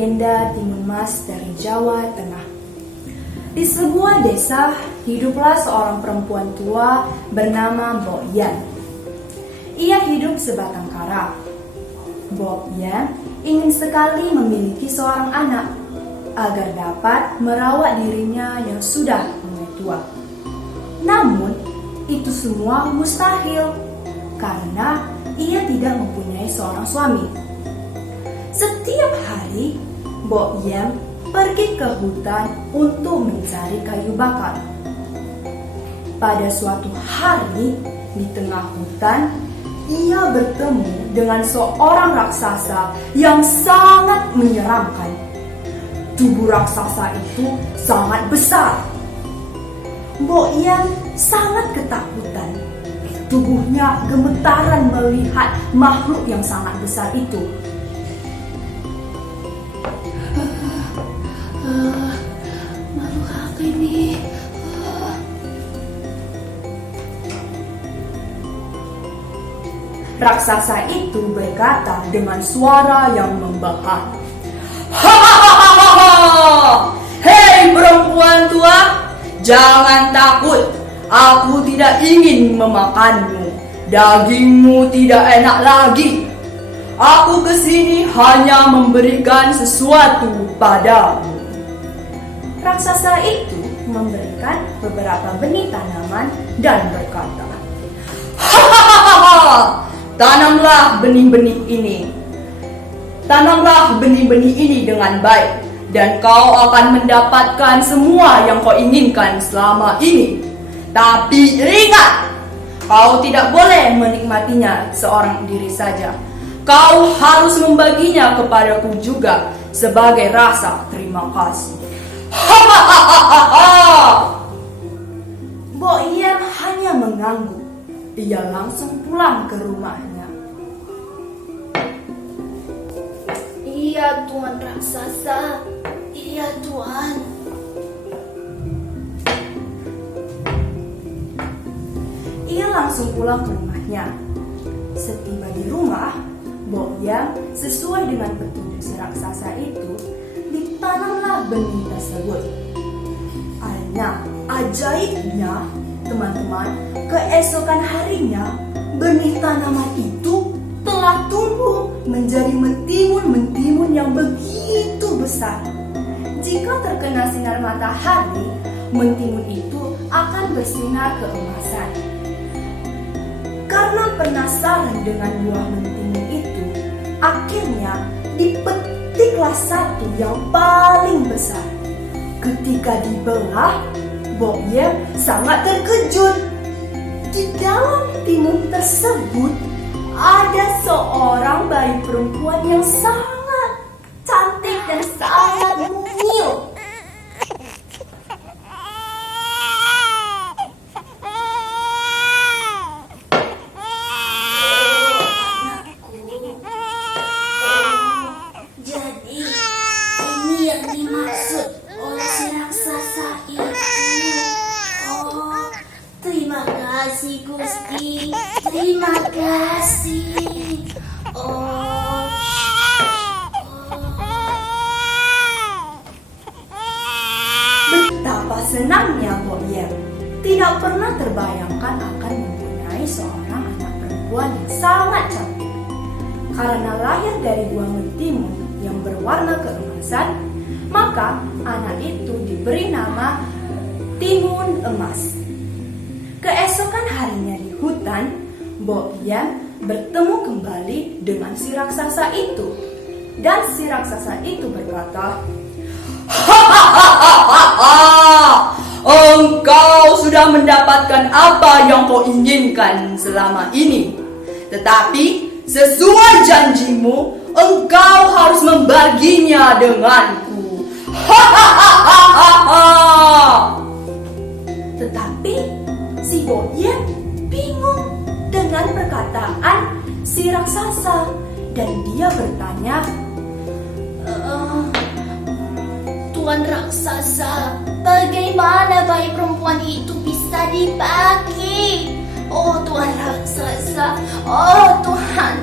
legenda Timun Mas dari Jawa Tengah. Di sebuah desa, hiduplah seorang perempuan tua bernama Mbok Yan. Ia hidup sebatang kara. Mbok Yan ingin sekali memiliki seorang anak agar dapat merawat dirinya yang sudah mulai tua. Namun, itu semua mustahil karena ia tidak mempunyai seorang suami. Setiap hari, Mbok Yan pergi ke hutan untuk mencari kayu bakar. Pada suatu hari, di tengah hutan, ia bertemu dengan seorang raksasa yang sangat menyeramkan. Tubuh raksasa itu sangat besar. Mbok Yan sangat ketakutan. Tubuhnya gemetaran melihat makhluk yang sangat besar itu. Makhluk apa ini? Raksasa itu berkata dengan suara yang membahak. Hei perempuan tua, jangan takut. Aku tidak ingin memakanmu. Dagingmu tidak enak lagi. Aku kesini hanya memberikan sesuatu padamu. Raksasa itu memberikan beberapa benih tanaman dan berkata, Tanamlah benih-benih ini. Tanamlah benih-benih ini dengan baik, dan kau akan mendapatkan semua yang kau inginkan selama ini. Tapi ingat, kau tidak boleh menikmatinya seorang diri saja. Kau harus membaginya kepadaku juga sebagai rasa terima kasih. Mbok Yan hanya mengangguk. Ia langsung pulang ke rumahnya. Iya Tuan Raksasa, iya Tuan. Ia langsung pulang ke rumahnya. Setiba di rumah, Mbok Yan sesuai dengan petunjuk si raksasa itu, ditanamlah benih tersebut. Nah, ajaibnya, teman-teman, keesokan harinya, benih tanaman itu telah tumbuh menjadi mentimun-mentimun yang begitu besar. Jika terkena sinar matahari, mentimun itu akan bersinar keemasan. Karena penasaran dengan buah mentimun itu, akhirnya dipetiklah satu yang paling besar. Ketika dibelah, Mbok Yan sangat terkejut. Di dalam timun tersebut ada seorang bayi perempuan yang sangat cantik dan sangat mungil. Jadi ini yang dimaksud oleh si raksasa itu. Oh, terima kasih Gusti, terima kasih. Betapa senangnya Mbok Yan. Tidak pernah terbayangkan akan mempunyai seorang anak perempuan yang sangat cantik. Karena lahir dari buah mentimun yang berwarna keemasan, maka anak itu diberi nama Timun Emas. Keesokan harinya di hutan, Mbok Yan bertemu kembali dengan si raksasa itu. Dan si raksasa itu berkata, Engkau sudah mendapatkan apa yang kau inginkan selama ini. Tetapi sesuai janjimu, engkau harus membaginya denganku. Tetapi si Mbok Yan bingung dengan perkataan si raksasa dan dia bertanya, Tuan Raksasa, bagaimana bayi perempuan itu bisa dibagi? Oh Tuan Raksasa, oh Tuhan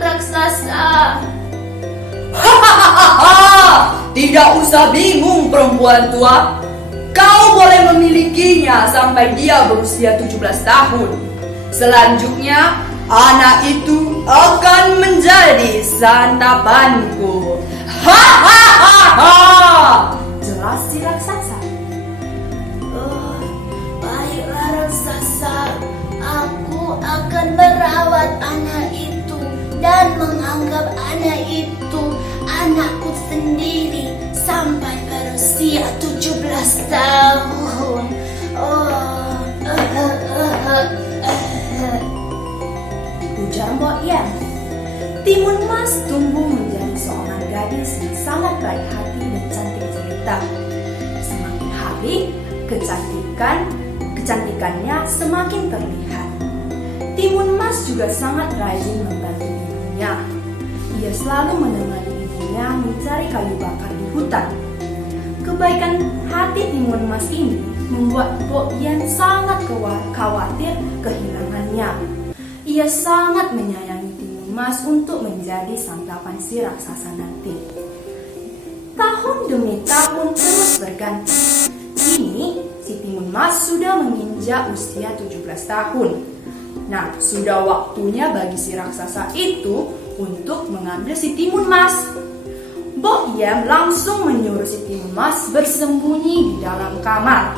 Raksasa. tidak usah bingung perempuan tua. Kau boleh memilikinya sampai dia berusia 17 tahun. Selanjutnya, anak itu akan menjadi santapanku. Hahaha. Jelas si raksasa. Baiklah raksasa, aku akan merawat anak itu dan menganggap anak itu anakku sendiri sampai berusia 17 tahun. Ujar Mbok Yan. Timun Mas tumbuh menjadi seorang gadis yang sangat baik hati dan cantik cerita. Semakin hari, kecantikannya semakin terlihat. Timun Mas juga sangat rajin membantu ibunya. Ia selalu menemani ibunya mencari kayu bakar di hutan. Kebaikan hati Timun Mas ini membuat Mbok Yan sangat khawatir kehilangannya. Ia sangat menyayangi Timun Mas untuk menjadi santapan si raksasa nanti. Tahun demi tahun terus berganti. Kini si Timun Mas sudah menginjak usia 17 tahun. Nah, sudah waktunya bagi si raksasa itu untuk mengambil si Timun Mas. Mbok Yan langsung menyuruh si Timun Mas bersembunyi di dalam kamar.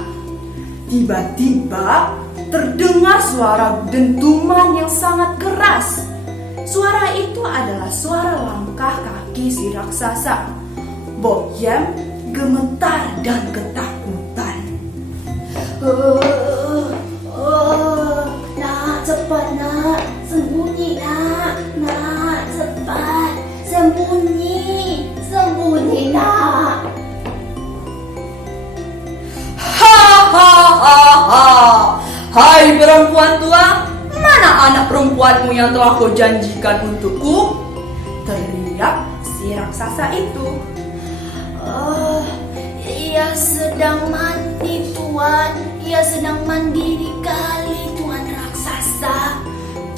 Tiba-tiba terdengar suara dentuman yang sangat keras. Suara itu adalah suara langkah kaki si raksasa. Mbok Yan gemetar dan ketakutan. Nak, cepat nak, sembunyi nak, nak, cepat, sembunyi nak. Hahaha. Hai perempuan tua, mana anak perempuanmu yang telah kau janjikan untukku? Teriak si raksasa itu. Ia sedang mandi tuan, ia sedang mandi di kali tuan raksasa.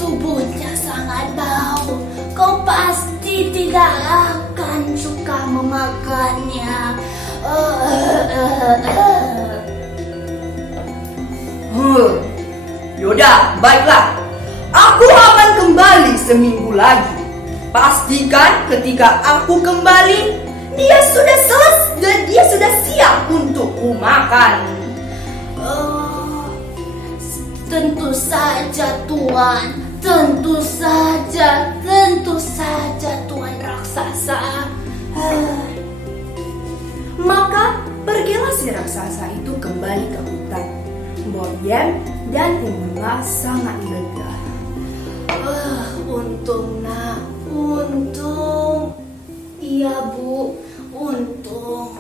Tubuhnya sangat bau, kau pasti tidak akan suka memakannya. Yaudah, baiklah. Aku akan kembali seminggu lagi. Pastikan ketika aku kembali, dia sudah selesai dan dia sudah siap untuk kumakan. Tentu saja tuan, tentu saja tuan raksasa. Maka pergilah si raksasa itu kembali ke hutan. Mbok Yan dan Timun Mas sangat lega. Untung nak, untung. Iya bu, untung.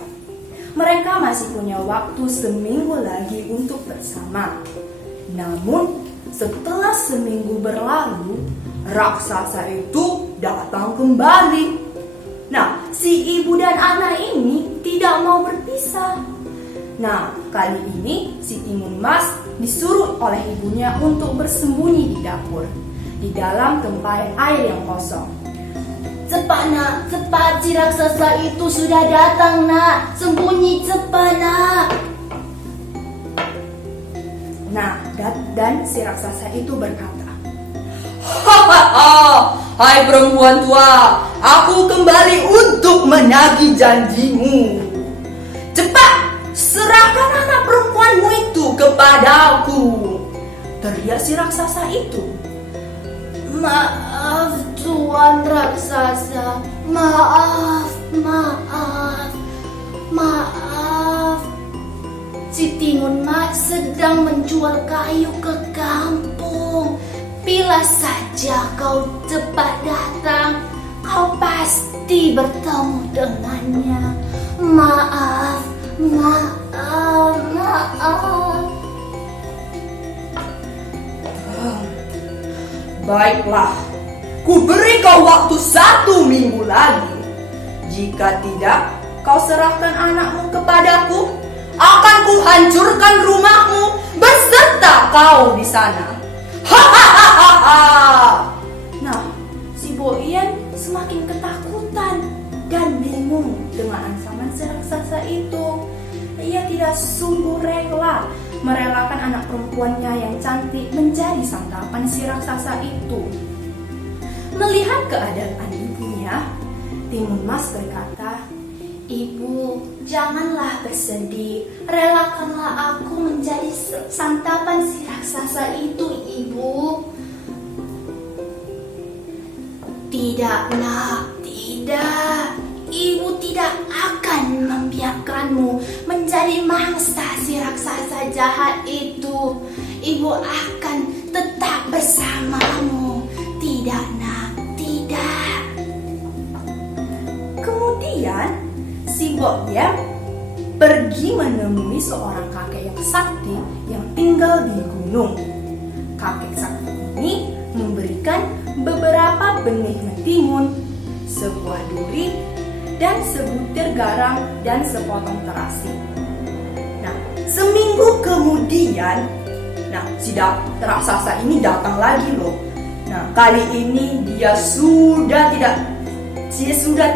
Mereka masih punya waktu seminggu lagi untuk bersama. Namun setelah seminggu berlalu, raksasa itu datang kembali. Nah, si ibu dan anak ini tidak mau berpisah. Nah, kali ini si Timun Mas disuruh oleh ibunya untuk bersembunyi di dapur, di dalam tempayan air yang kosong. Cepat nak, cepat, si raksasa itu sudah datang nak. Sembunyi cepat nak. Nah, dan si raksasa itu berkata, Hahaha, hai perempuan tua, aku kembali untuk menagih janjimu. Cepat, serahkan anak perempuanmu itu kepadaku. Teriak si raksasa itu. Maaf tuan raksasa, maaf. Si Timun Mas sedang menjual kayu ke kampung. Bila saja kau cepat datang, kau pasti bertemu dengannya. Maaf. Baiklah, ku beri kau waktu 1 minggu lagi. Jika tidak, kau serahkan anakmu kepadaku, akan ku hancurkan rumahmu beserta kau di sana. Hahaha. Nah, si Mbok Yan semakin ketakutan dan bingung dengan ancaman si sungguh rela merelakan anak perempuannya yang cantik menjadi santapan si raksasa itu. Melihat keadaan ibunya, Timun Mas berkata, Ibu, janganlah bersedih. Relakanlah aku menjadi santapan si raksasa itu, Ibu. Tidak, nak, tidak. Ibu tidak akan membiarkanmu menjadi mangsa si raksasa jahat itu. Ibu akan tetap bersamamu. Tidak, nak, tidak. kemudian si Mbok Yem pergi menemui seorang kakek yang sakti yang tinggal di gunung. Kakek sakti ini memberikan beberapa benih mentimun, sebuah duri, dan sebutir garam dan sepotong terasi. Nah, seminggu kemudian, si raksasa ini datang lagi loh. Nah, kali ini dia sudah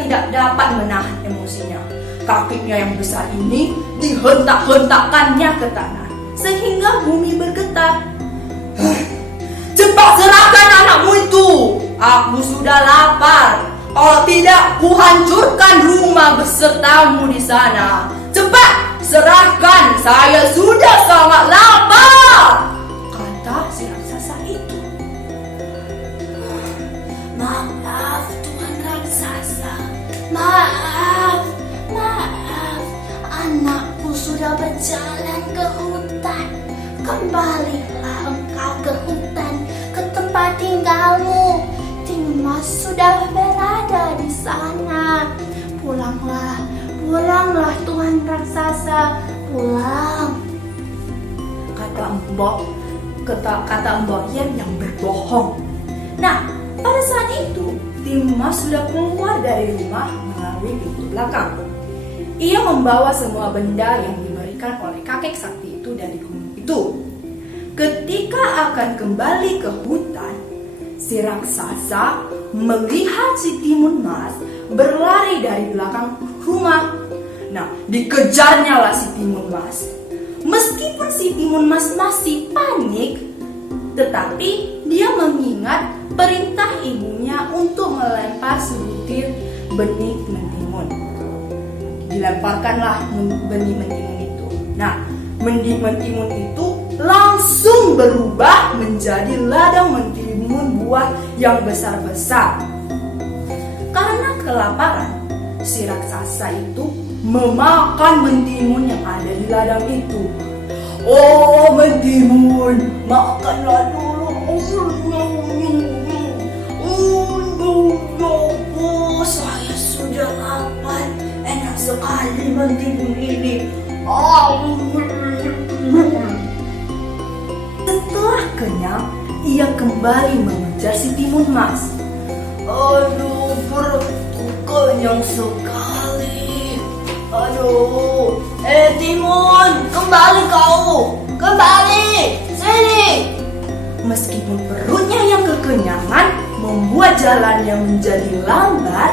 tidak dapat menahan emosinya. Kakinya yang besar ini dihentak-hentakannya ke tanah sehingga bumi bergetar. Cepat serahkan anakmu itu. Aku sudah lapar. Kalau tidak, kuhancurkan rumah besertamu di sana. Cepat serahkan. Saya sudah sangat lapar, kata si raksasa itu. Maaf, Tuan Raksasa. Maaf. Anakku sudah berjalan ke hutan. Kembalilah engkau ke hutan, ke tempat tinggalmu. Timun Mas sudah berada di sana. Pulanglah Tuan Raksasa, pulang. Kata Mbok Yem yang berbohong. Nah, pada saat itu Timun Mas sudah keluar dari rumah melalui pintu belakang. Ia membawa semua benda yang diberikan oleh kakek sakti itu dari gunung itu. Ketika akan kembali ke hutan, si raksasa melihat si Timun Mas berlari dari belakang rumah. Nah, dikejarnya lah si Timun Mas. Meskipun si Timun Mas masih panik, tetapi dia mengingat perintah ibunya untuk melempar sebutir benih mentimun. Dilemparkanlah benih mentimun itu. Nah, benih mentimun itu langsung berubah menjadi ladang mentimun buah yang besar-besar. Karena kelaparan, si raksasa itu memakan mentimun yang ada di ladang itu. Oh, mentimun, makanlah dulu. Saya sudah lapar. Enak sekali mentimun ini. Setelah kenyang, ia kembali mengejar si Timun Mas. Aduh, perutku kenyang sekali. Aduh, Timun, kembali kau. Kembali, sini. Meskipun perutnya yang kekenyangan membuat jalannya menjadi lambat,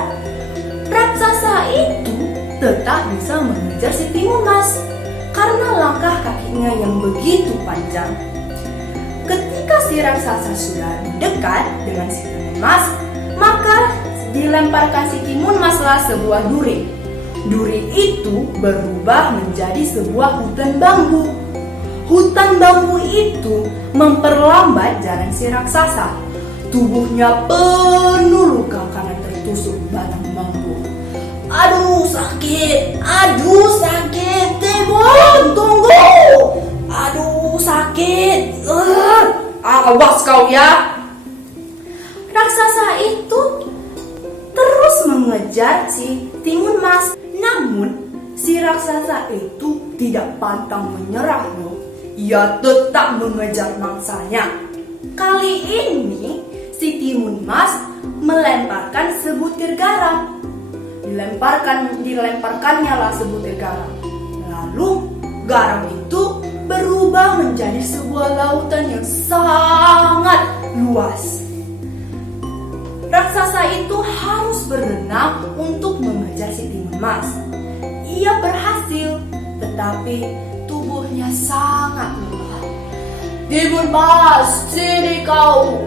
raksasa itu tetap bisa mengejar si Timun Mas karena langkah kakinya yang begitu panjang. Ketika si raksasa sudah dekat dengan si Timun Mas, maka dilemparkan si Timun Maslah sebuah duri. Duri itu berubah menjadi sebuah hutan bambu. Hutan bambu itu memperlambat jalan si raksasa. Tubuhnya penuh luka karena tertusuk batang bambu. Aduh, sakit. Timun, tunggu. Aduh, sakit. Awas kau ya. Raksasa itu terus mengejar si Timun Mas. Namun si raksasa itu tidak pantang menyerah loh. Ia tetap mengejar mangsanya. Kali ini si Timun Mas melemparkan sebutir garam. Dilemparkannya lah sebutir garam. Lalu garam itu berubah menjadi sebuah lautan yang sangat luas. Raksasa itu harus berenang untuk mengejar si Timun Mas. Ia berhasil, tetapi tubuhnya sangat lelah. Timun Mas, sini kau.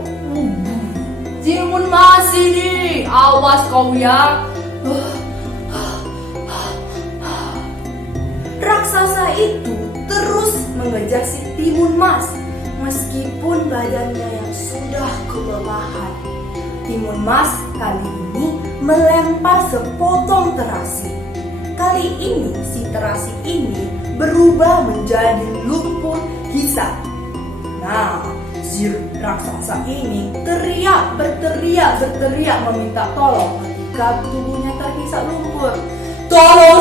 Timun Mas, sini. Awas kau ya. Raksasa itu terus mengejar si Timun Mas meskipun badannya yang sudah kelelahan. Timun Mas kali ini melempar sepotong terasi. Kali ini si terasi ini berubah menjadi lumpur hisap. Nah, si raksasa ini berteriak meminta tolong ketika tubuhnya terhisap lumpur. Tolong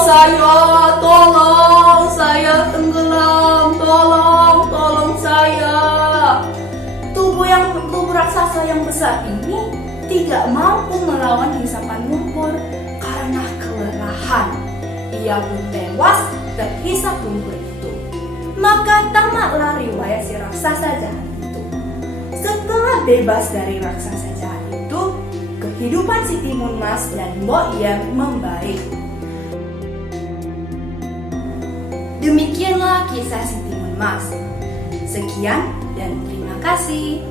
saya tenggelam, tolong saya. Tubuh raksasa yang besar ini tidak mampu melawan hisapan lumpur karena kelelahan. Ia pun tewas terhisap lumpur itu. Maka tamatlah riwayat si raksasa jahat itu. Setelah bebas dari raksasa jahat itu, kehidupan si Timun Mas dan Mbok Yem membaik. Demikianlah kisah si Timun Mas. Sekian dan terima kasih.